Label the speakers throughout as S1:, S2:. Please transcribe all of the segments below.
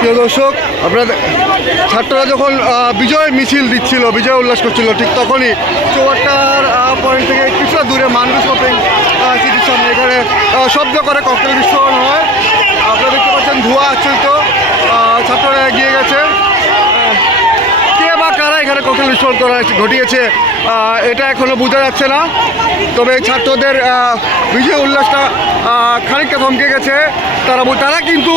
S1: প্রিয় দর্শক, আপনার ছাত্ররা যখন বিজয় মিছিল দিচ্ছিল, বিজয় উল্লাস করছিল, ঠিক তখনই চৌয়াট্টার পয়েন্ট থেকে কিছুটা দূরে মান্ডু শপিং সিটির সামনে, এখানে শব্দ করে ককটেল বিস্ফোরণ হয়। আপনারা দেখতে পাচ্ছেন ধোঁয়া তো ছাত্ররা এগিয়ে গেছে। এখানে বিস্ফোরণ করা ঘটিয়েছে আহ, এটা এখনও বোঝা যাচ্ছে না। তবে ছাত্রদের আহ, বিজয় উল্লাসটা খানিকটা থমকে গেছে। তারা তারা কিন্তু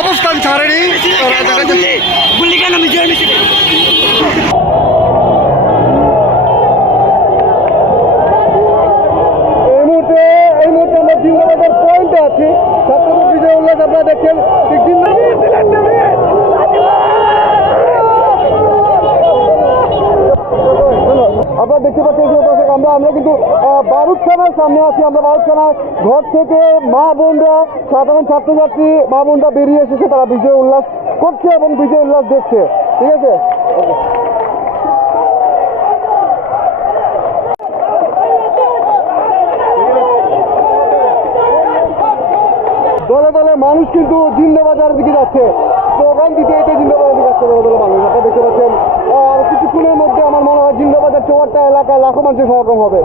S1: অবস্থান ছাড়েনি। তারা দেখা যাচ্ছে
S2: গুলি কেন
S1: এই মুহূর্তে এই মুহূর্তে আমরা জিন্দাবাদের পয়েন্টে আছি। ছাত্রদের বিজয় উল্লাস আপনারা দেখছেন ঠিক আপনারা দেখতে পাচ্ছেন দর্শক, আমরা আমরা কিন্তু বারুদখানার সামনে আছি, আমরা বারুদখানার ঘর থেকে মা বোনরা, সাধারণ ছাত্রছাত্রী, মা বোনরা বেরিয়ে এসেছে, তারা বিজয় উল্লাস করছে এবং বিজয় উল্লাস দেখছে, ঠিক আছে? দলে দলে মানুষ কিন্তু জিন্দাবাজারের দিকে যাচ্ছে। তো স্লোগান দিতে দিতে জিন্দাবাজার দিকে যাচ্ছে দলে দলে মানুষ। আপনারা দেখতে পাচ্ছেন চৌয়াট্টা এলাকায় লাখো মানুষের সমাগম হবে।